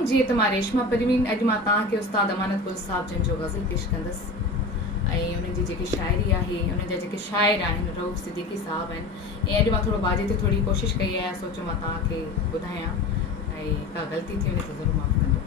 सलाम जी त मां रेशमा परवीन अॼु मां तव्हांखे उस्ताद अमानत गुल साहब जन जो गज़ल पेश कंदसि ऐं उन्हनि जी जेकी शाइरी आहे उन्हनि जा जेके शाइर आहिनि रऊफ़ सिद्दीकी साहब आहिनि ऐं अॼु मां थोरो बाजे ते थोरी कोशिशि कई आहे सोचो मां तव्हांखे ॿुधायां ऐं का ग़लती थी वञे त ज़रूरु माफ़ु कंदो।